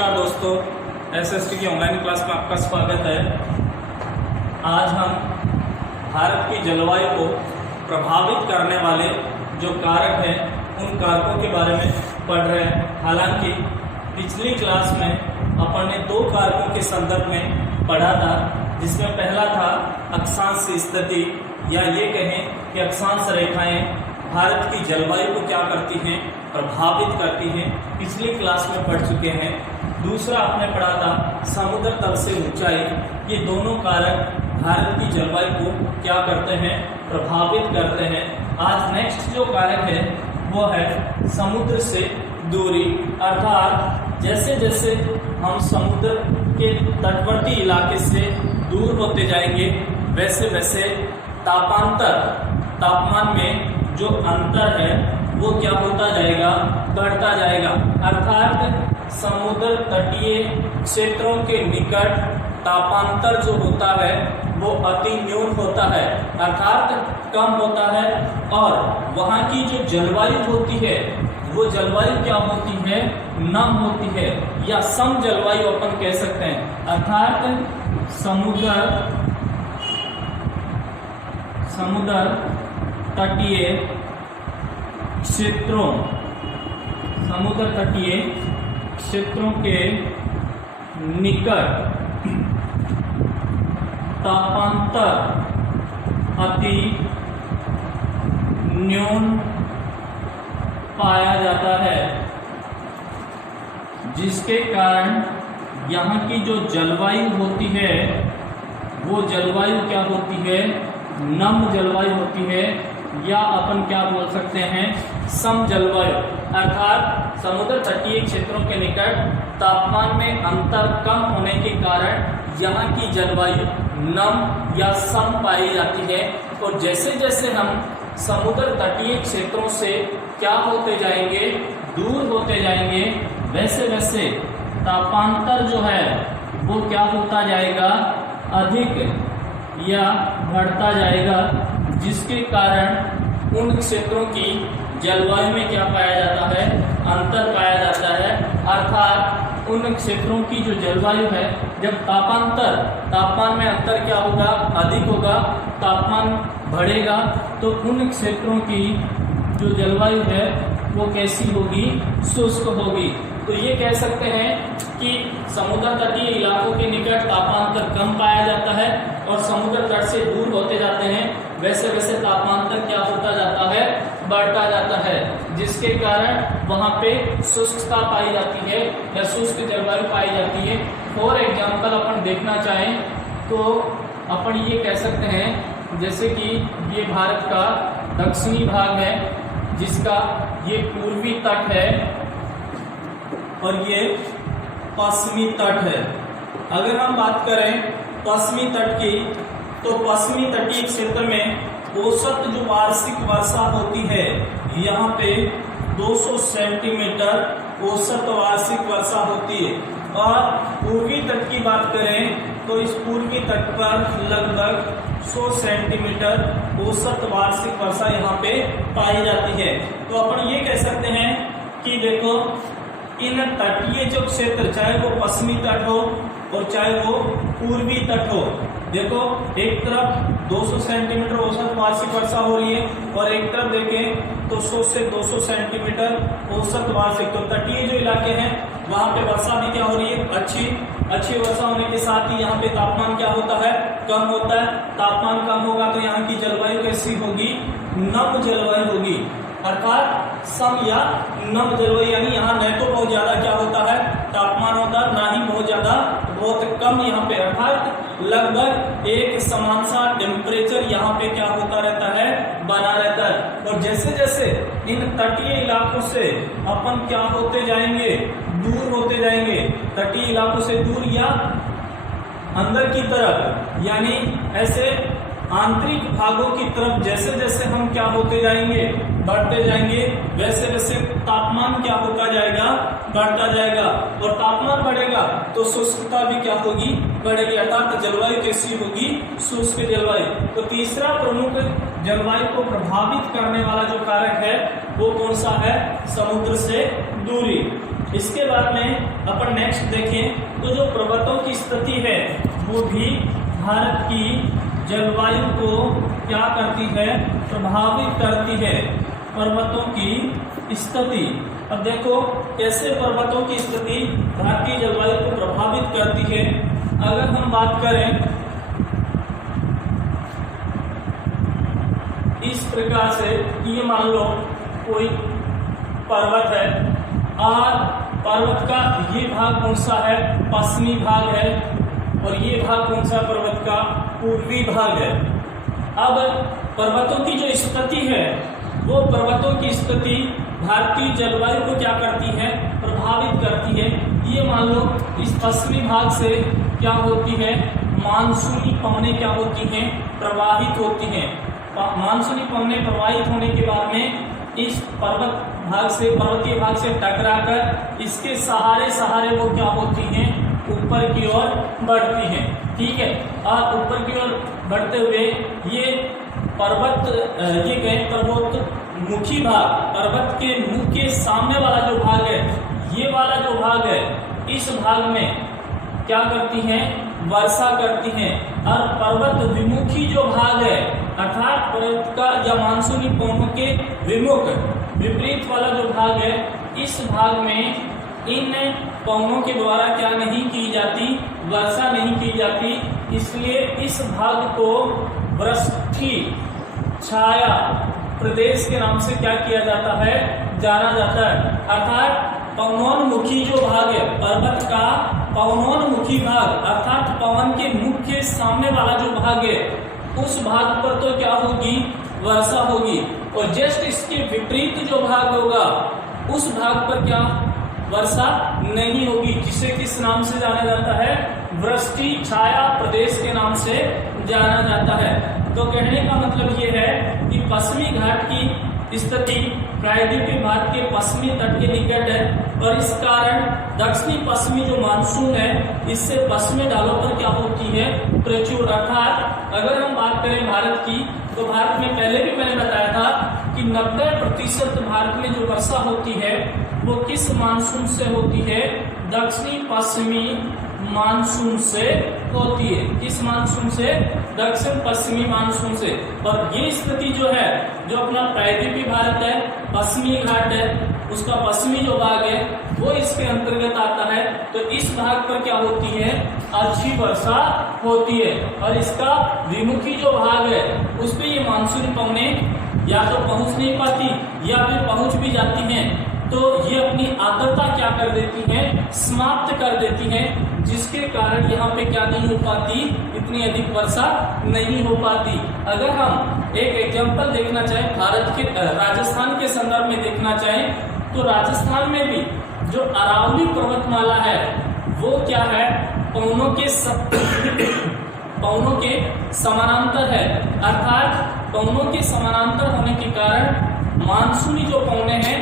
नमस्कार दोस्तों, एसएसटी की ऑनलाइन क्लास में आपका स्वागत है। आज हम भारत की जलवायु को प्रभावित करने वाले जो कारक हैं उन कारकों के बारे में पढ़ रहे हैं। हालांकि पिछली क्लास में अपन ने दो कारकों के संदर्भ में पढ़ा था, जिसमें पहला था अक्षांश स्थिति, या ये कहें कि अक्षांश रेखाएं भारत की जलवायु को क्या करती हैं, प्रभावित करती हैं। पिछली क्लास में पढ़ चुके हैं। दूसरा आपने पढ़ा था समुद्र तल से ऊंचाई। ये दोनों कारक भारत की जलवायु को क्या करते हैं, प्रभावित करते हैं। आज नेक्स्ट जो कारक है वो है समुद्र से दूरी, अर्थात जैसे जैसे हम समुद्र के तटवर्ती इलाके से दूर होते जाएंगे वैसे वैसे तापमान में जो अंतर है वो क्या होता जाएगा, बढ़ता जाएगा। अर्थात समुद्र तटीय क्षेत्रों के निकट तापांतर जो होता है वो अति न्यून होता है, अर्थात कम होता है। और वहाँ की जो जलवायु होती है वो जलवायु क्या होती है, नम होती है, या सम जलवायु अपन कह सकते हैं। अर्थात समुद्र तटीय क्षेत्रों के निकट तापांतर अति न्यून पाया जाता है, जिसके कारण यहाँ की जो जलवायु होती है वो जलवायु क्या होती है, नम जलवायु होती है, या अपन क्या बोल सकते हैं, सम जलवायु। अर्थात समुद्र तटीय क्षेत्रों के निकट तापमान में अंतर कम होने के कारण यहाँ की जलवायु नम या सम पाई जाती है। और जैसे जैसे हम समुद्र तटीय क्षेत्रों से क्या होते जाएंगे, दूर होते जाएंगे, वैसे वैसे तापांतर जो है वो क्या होता जाएगा, अधिक या बढ़ता जाएगा, जिसके कारण उन क्षेत्रों की जलवायु में क्या पाया जाता है, अंतर पाया जाता है। अर्थात उन क्षेत्रों की जो जलवायु है, जब तापमान में अंतर क्या होगा, अधिक होगा, तापमान बढ़ेगा, तो उन क्षेत्रों की जो जलवायु है वो कैसी होगी, शुष्क होगी। तो ये कह सकते हैं कि समुद्र तटीय इलाकों के निकट तापांतर कम पाया जाता है, और समुद्र तट से दूर होते जाते हैं वैसे वैसे तापांतर क्या होता जाता है, बढ़ता जाता है, जिसके कारण वहाँ पे शुष्कता पाई जाती है या शुष्क जलवायु पाई जाती है। फॉर एग्जाम्पल अपन देखना चाहें तो अपन ये कह सकते हैं, जैसे कि ये भारत का दक्षिणी भाग है, जिसका ये पूर्वी तट है और ये पश्चिमी तट है। अगर हम बात करें पश्चिमी तट की, तो पश्चिमी तटीय क्षेत्र में औसत जो वार्षिक वर्षा होती है यहाँ पे 200 सेंटीमीटर औसत वार्षिक वर्षा होती है। और पूर्वी तट की बात करें तो इस पूर्वी तट पर लगभग 100 सेंटीमीटर औसत वार्षिक वर्षा यहाँ पे पाई जाती है। तो अपन ये कह सकते हैं कि देखो, इन तटीय जो क्षेत्र, चाहे वो पश्चिमी तट हो और चाहे वो पूर्वी तट हो, देखो एक तरफ 200 सेंटीमीटर औसत वार्षिक वर्षा हो रही है और एक तरफ देखें तो 100 से 200 सेंटीमीटर औसत वार्षिक। तो तटीय जो इलाके हैं वहाँ पे वर्षा भी क्या हो रही है, अच्छी वर्षा होने के साथ ही यहाँ पे तापमान क्या होता है, कम होता है। तापमान कम होगा तो यहाँ की जलवायु कैसी होगी, नम जलवायु होगी। अर्थात सम या नम जलवायु, यानी यहाँ न तो बहुत ज्यादा क्या होता है, तापमान होता है, ना ही बहुत ज्यादा, बहुत कम यहाँ पे। अर्थात लगभग एक समान सा टेम्परेचर यहाँ पे क्या होता रहता है, बना रहता है। और जैसे जैसे इन तटीय इलाकों से अपन क्या होते जाएंगे, दूर होते जाएंगे, तटीय इलाकों से दूर या अंदर की तरफ, यानी ऐसे आंतरिक भागों की तरफ जैसे जैसे हम क्या होते जाएंगे, बढ़ते जाएंगे, वैसे वैसे तापमान क्या होता जाएगा, बढ़ता जाएगा। और तापमान बढ़ेगा तो शुष्कता भी क्या होगी, बढ़ेगी। अर्थात जलवायु कैसी होगी, शुष्क जलवायु। तो तीसरा प्रमुख जलवायु को प्रभावित करने वाला जो कारक है वो कौन सा है, समुद्र से दूरी। इसके बाद में अपन नेक्स्ट देखें तो जो पर्वतों की स्थिति है वो भी भारत की जलवायु को क्या करती है, प्रभावित करती है। पर्वतों की स्थिति, अब देखो कैसे पर्वतों की स्थिति भारतीय जलवायु को प्रभावित करती है। अगर हम बात करें इस प्रकार से, ये मान लो कोई पर्वत है और पर्वत का ये भाग कौन सा है, पश्चिमी भाग है, और ये भाग कौन सा पर्वत का, पूर्वी भाग है। अब पर्वतों की जो स्थिति है वो पर्वतों की स्थिति भारतीय जलवायु को क्या करती है, प्रभावित करती है। ये मान लो इस पश्चिमी भाग से क्या होती है, मानसूनी पवनें क्या होती हैं, प्रवाहित होती हैं। मानसूनी पवनें प्रवाहित होने के बाद में इस पर्वतीय भाग से टकराकर इसके सहारे वो क्या होती हैं, ऊपर की ओर बढ़ती हैं। ठीक है, और ऊपर की ओर बढ़ते हुए ये गए पर्वतमुखी भाग, पर्वत के मुख के सामने वाला जो भाग है, ये वाला जो भाग है, इस भाग में क्या करती हैं, वर्षा करती हैं। और पर्वत विमुखी जो भाग है, अर्थात पर्वत का या मानसूनी पवनों के विमुख विपरीत वाला जो भाग है, इस भाग में इन पवनों के द्वारा क्या नहीं की जाती, वर्षा नहीं की जाती। इसलिए इस भाग को वृष्टि छाया प्रदेश के नाम से क्या किया जाता है, जाना जाता है। अर्थात पवनोन्मुखी जो भाग है, पर्वत का पवनोन्मुखी भाग अर्थात पवन के मुख के सामने वाला जो भाग है, उस भाग पर तो क्या होगी, वर्षा होगी। और जस्ट इसके विपरीत जो भाग होगा, उस भाग पर क्या, वर्षा नहीं होगी, जिसे किस नाम से जाना जाता है, वृष्टि छाया प्रदेश के नाम से जाना जाता है। तो कहने का मतलब ये है कि पश्चिमी घाट की स्थिति प्रायद्वीपीय भारत के पश्चिमी तट के निकट है, और इस कारण दक्षिणी पश्चिमी जो मानसून है, इससे पश्चिमी ढालों पर क्या होती है, प्रचुर। अर्थात अगर हम बात करें भारत की, तो भारत में पहले भी मैंने बताया था कि 90% भारत में जो वर्षा होती है वो किस मानसून से होती है, दक्षिणी पश्चिमी मानसून से होती है। किस मानसून से, दक्षिण पश्चिमी मानसून से। और ये स्थिति जो है, जो अपना प्रायद्वीपीय भारत है, पश्चिमी घाट है, उसका पश्चिमी जो भाग है वो इसके अंतर्गत आता है। तो इस भाग पर क्या होती है, अच्छी वर्षा होती है। और इसका विमुखी जो भाग है, उस पर ये मानसूनी पवनें या तो पहुंच नहीं पाती या फिर पहुंच भी जाती हैं, तो ये अपनी आर्द्रता क्या कर देती हैं, समाप्त कर देती हैं, जिसके कारण यहाँ पे क्या नहीं हो पाती, इतनी अधिक वर्षा नहीं हो पाती। अगर हम एक एग्जांपल देखना चाहें, भारत के राजस्थान के संदर्भ में देखना चाहें, तो राजस्थान में भी जो अरावली पर्वतमाला है वो क्या है, पवनों के समानांतर है। अर्थात पवनों के समानांतर होने के कारण मानसूनी जो पवनें हैं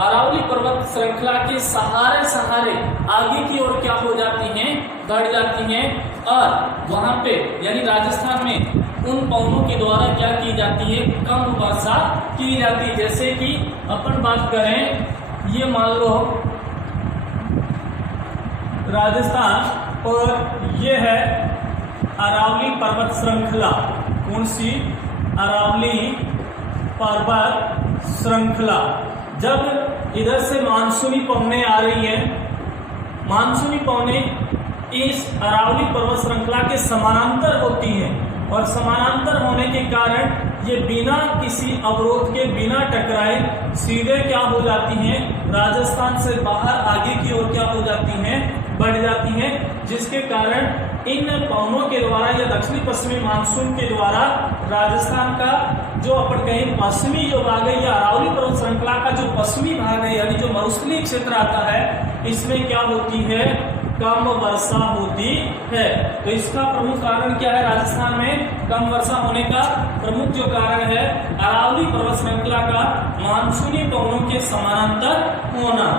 अरावली पर्वत श्रृंखला के सहारे आगे की ओर क्या हो जाती हैं, बढ़ जाती हैं। और वहां पे यानी राजस्थान में उन पवनों के द्वारा क्या की जाती है, कम वर्षा की जाती है। जैसे कि अपन बात करें, ये मान लो राजस्थान और ये है अरावली पर्वत श्रृंखला। कौन सी, अरावली पर्वत श्रृंखला। जब इधर से मानसूनी पवनें आ रही है, मानसूनी पवनें इस अरावली पर्वत श्रृंखला के समानांतर होती हैं, और समानांतर होने के कारण ये बिना किसी अवरोध के, बिना टकराए सीधे क्या हो जाती हैं, राजस्थान से बाहर आगे की ओर क्या हो जाती हैं, बढ़ जाती हैं। जिसके कारण इन पवनों के द्वारा या दक्षिणी पश्चिमी मानसून के द्वारा राजस्थान का जो अपन कहें पश्चिमी जो भाग है, या अरावली पर्वत श्रृंखला का जो पश्चिमी भाग है, यानी जो मरुस्थलीय क्षेत्र आता है, इसमें क्या होती है, कम वर्षा होती है। तो इसका प्रमुख कारण क्या है, राजस्थान में कम वर्षा होने का प्रमुख जो कारण है अरावली पर्वत श्रृंखला का मानसूनी पवनों के समानांतर होना।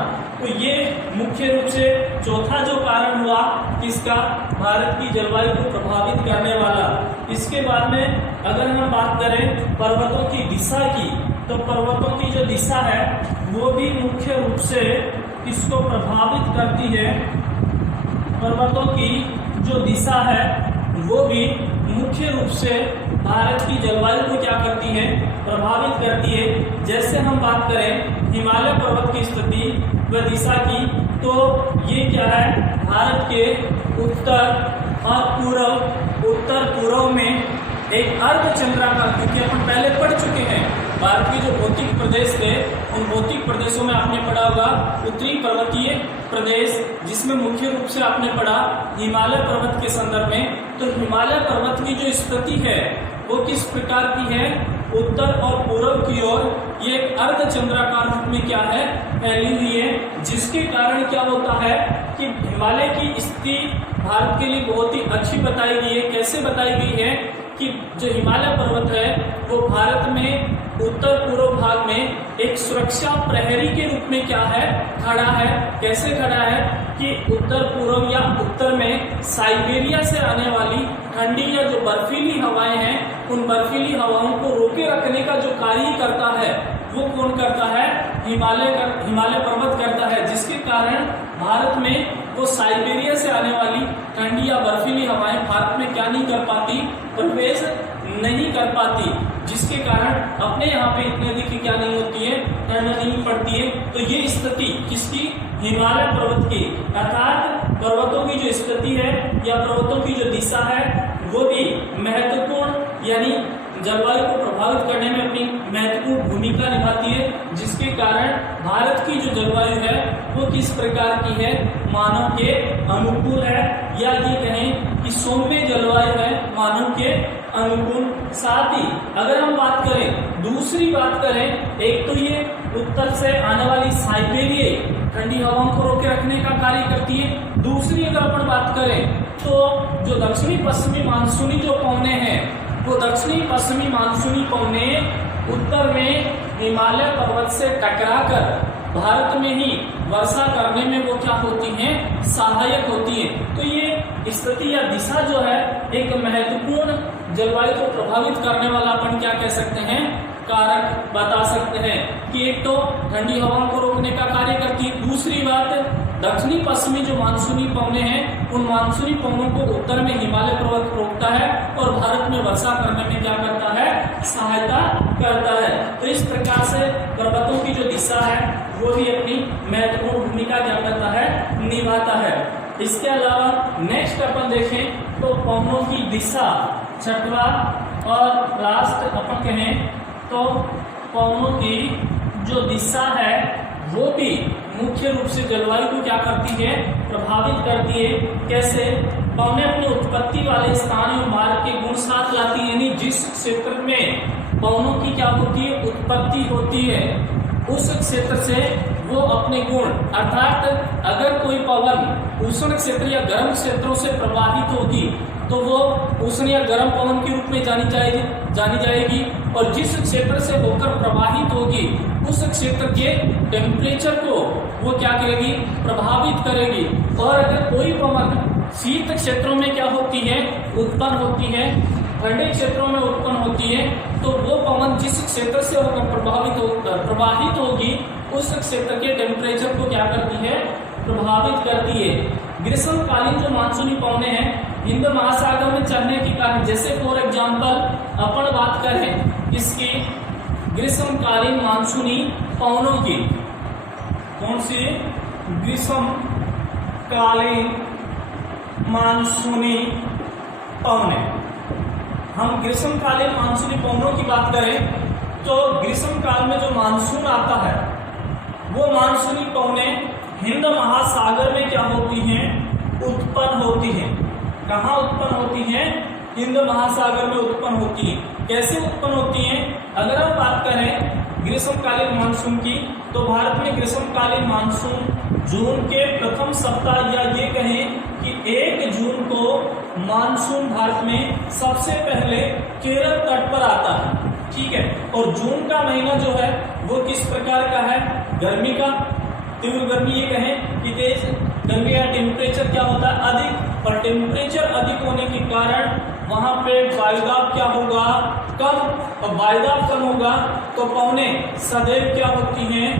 तो ये मुख्य रूप से चौथा जो कारण हुआ किसका, भारत की जलवायु को प्रभावित करने वाला। इसके बाद में अगर हम बात करें पर्वतों की दिशा की, तो पर्वतों की जो दिशा है वो भी मुख्य रूप से किसको प्रभावित करती है, पर्वतों की जो दिशा है वो भी मुख्य रूप से भारत की जलवायु को क्या करती है, प्रभावित करती है। जैसे हम बात करें हिमालय पर्वत की स्थिति व दिशा की, तो ये क्या है, भारत के उत्तर पूर्व में एक अर्धचंद्राकार, क्योंकि अपन पहले पढ़ चुके हैं भारत के जो भौतिक प्रदेश थे उन भौतिक प्रदेशों में आपने पढ़ा होगा उत्तरी पर्वतीय प्रदेश, जिसमें मुख्य रूप से आपने पढ़ा हिमालय पर्वत के संदर्भ में। तो हिमालय पर्वत की जो स्थिति है वो किस प्रकार की है, उत्तर और पूर्व की ओर ये एक अर्धचंद्राकार रूप में क्या है, फैली हुई है, जिसके कारण क्या होता है कि हिमालय की स्थिति भारत के लिए बहुत ही अच्छी बताई गई है। कैसे बताई गई है कि जो हिमालय पर्वत है वो भारत में उत्तर पूर्व भाग में एक सुरक्षा प्रहरी के रूप में क्या है, खड़ा है। कैसे खड़ा है कि उत्तर पूर्व या उत्तर में साइबेरिया से आने वाली ठंडी या जो बर्फीली हवाएं हैं उन बर्फीली हवाओं को रोके रखने का जो कार्य करता है वो कौन करता है, हिमालय पर्वत करता है, जिसके कारण भारत में वो साइबेरिया से आने वाली ठंडी या बर्फीली हवाएं भारत में क्या नहीं कर पाती, प्रवेश नहीं कर पाती, जिसके कारण अपने यहाँ पे इतनी अधिक क्या नहीं होती है, ठंड नहीं पड़ती है। तो ये स्थिति किसकी, हिमालय पर्वत की, अर्थात पर्वतों की जो स्थिति है या पर्वतों की जो दिशा है वो भी महत्वपूर्ण यानी जलवायु को प्रभावित करने में अपनी महत्वपूर्ण भूमिका निभाती है, जिसके कारण भारत की जो जलवायु है वो किस प्रकार की है, मानव के अनुकूल है, या ये कहें कि सौम्य जलवायु है, मानव के अनुकूल। साथ ही अगर हम बात करें, दूसरी बात करें, एक तो ये उत्तर से आने वाली साइबेरिया ठंडी हवाओं को रोके रखने का कार्य करती है। दूसरी अगर अपन बात करें तो जो दक्षिणी पश्चिमी मानसूनी जो पवने हैं वो दक्षिणी पश्चिमी मानसूनी पवने उत्तर में हिमालय पर्वत से टकराकर भारत में ही वर्षा करने में वो क्या होती हैं, सहायक होती हैं। तो ये स्थिति या दिशा जो है एक महत्वपूर्ण जलवायु को प्रभावित करने वाला अपन क्या कह सकते हैं, कारक बता सकते हैं कि एक तो ठंडी हवाओं को रोकने का कार्य करती है। दूसरी बात, दक्षिणी पश्चिमी जो मानसूनी पवने हैं उन मानसूनी पवनों को उत्तर में हिमालय पर्वत रोकता है और भारत में वर्षा करने में क्या करता है, सहायता करता है। तो इस प्रकार से पर्वतों की जो दिशा है वो भी अपनी महत्वपूर्ण भूमिका क्या करता है, निभाता है। इसके अलावा नेक्स्ट अपन देखें तो पवनों की दिशा, छठवा और लास्ट अपन कहें तो पवनों की जो दिशा है वो भी मुख्य रूप से जलवायु को क्या करती है, प्रभावित करती है। कैसे, पवनें अपनी उत्पत्ति वाले स्थान एवं मार्ग के गुण साथ लाती है, यानी जिस क्षेत्र में पवनों की क्या होती है, उत्पत्ति होती है, उस क्षेत्र से वो अपने गुण, अर्थात अगर कोई पवन उष्ण क्षेत्र या गर्म क्षेत्रों से प्रवाहित होगी तो वो उष्ण या गर्म पवन के रूप में जानी जाएगी और जिस क्षेत्र से होकर प्रवाहित होगी उस क्षेत्र के टेम्परेचर को वो क्या करेगी, प्रभावित करेगी। और अगर कोई पवन शीत क्षेत्रों में क्या होती है, उत्पन्न होती है, ठंडे क्षेत्रों में उत्पन्न होती है, तो वो पवन जिस क्षेत्र से होकर प्रवाहित होगी उस क्षेत्र के टेम्परेचर को क्या करती है, प्रभावित करती है। ग्रीष्मकालीन जो मानसूनी पवने हैं हिंद महासागर में चलने के कारण, जैसे फॉर एग्जांपल अपन बात करें इसकी ग्रीष्मकालीन मानसूनी पवनों की, कौन सी, ग्रीष्मकालीन मानसूनी पवने, हम ग्रीष्मकालीन मानसूनी पवनों की बात करें तो ग्रीष्मकाल में जो मानसून आता है वो मानसूनी पवनें हिंद महासागर में क्या होती हैं, उत्पन्न होती हैं। कहाँ उत्पन्न होती हैं, हिंद महासागर में उत्पन्न होती हैं। कैसे उत्पन्न होती हैं, अगर हम बात करें ग्रीष्मकालीन मानसून की तो भारत में ग्रीष्मकालीन मानसून जून के प्रथम सप्ताह या ये कहें कि 1 जून को मानसून भारत में सबसे पहले केरल तट पर आता है, ठीक है। और जून का महीना जो है वो किस प्रकार का है, गर्मी का, तीव्र गर्मी ये कहें कि तेज गर्मी या टेम्परेचर क्या होता है, अधिक, और टेम्परेचर अधिक होने के कारण वहां पे वायुदाब क्या होगा, कम, और वायुदाब कम होगा तो पवनें सदैव क्या होती हैं,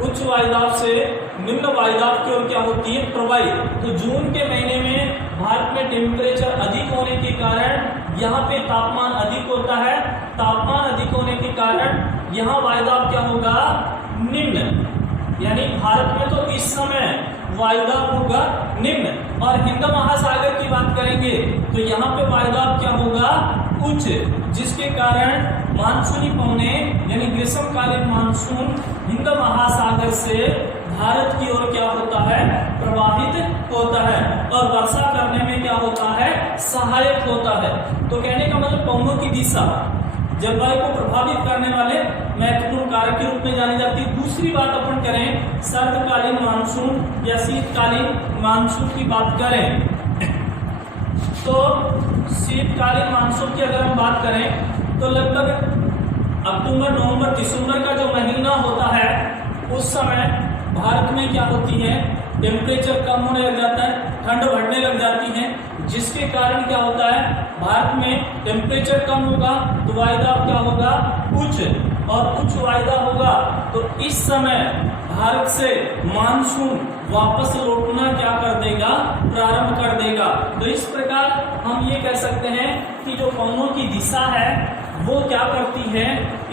उच्च वायुदाब से निम्न वायुदाब की ओर क्या होती है, प्रवाहित। तो जून के महीने में भारत में टेम्परेचर अधिक होने के कारण यहाँ पे तापमान अधिक होता है। तापमान अधिक होने के कारण यहाँ वायुदाब क्या होगा, निम्न। यानी भारत में तो इस समय वायुदाब होगा निम्न। और हिंद महासागर की बात करेंगे तो यहाँ पे वायुदाब क्या होगा, उच्च, जिसके कारण मानसूनी पवनें यानी ग्रीष्मकालीन मानसून हिंद महासागर से भारत की ओर क्या होता है, प्रवाहित होता है और वर्षा करने में क्या होता है, सहायक होता है। तो कहने का मतलब पवनों की दिशा जलवायु को प्रभावित करने वाले महत्वपूर्ण कारक के रूप में जानी जाती है। दूसरी बात अपन करें सर्दकालीन मानसून या शीतकालीन मानसून की बात करें तो शीतकालीन मानसून की अगर हम बात करें तो लगभग अक्टूबर, नवंबर, दिसंबर का जो महीना होता है उस समय भारत में क्या होती है, टेम्परेचर कम होने लग जाता है, ठंड बढ़ने लग जाती है, जिसके कारण क्या होता है, भारत में टेम्परेचर कम होगा तो वायुदाब क्या होगा, उच्च, और उच्च वायुदाब होगा तो इस समय भारत से मानसून वापस लौटना क्या कर देगा, प्रारंभ कर देगा। तो इस प्रकार हम ये कह सकते हैं कि जो पवनों की दिशा है वो क्या करती है,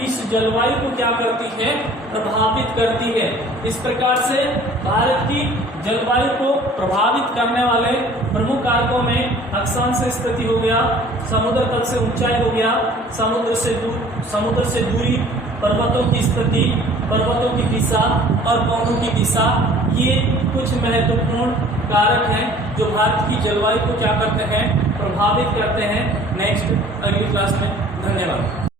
इस जलवायु को क्या करती है, प्रभावित करती है। इस प्रकार से भारत की जलवायु को प्रभावित करने वाले प्रमुख कारकों में अक्षांश स्थिति हो गया, समुद्र तल से ऊंचाई हो गया, समुद्र से दूरी, पर्वतों की स्थिति, पर्वतों की दिशा और पवनों की दिशा, ये कुछ महत्वपूर्ण कारक हैं जो भारत की जलवायु को क्या करते हैं, प्रभावित करते हैं। नेक्स्ट अगली क्लास में, धन्यवाद।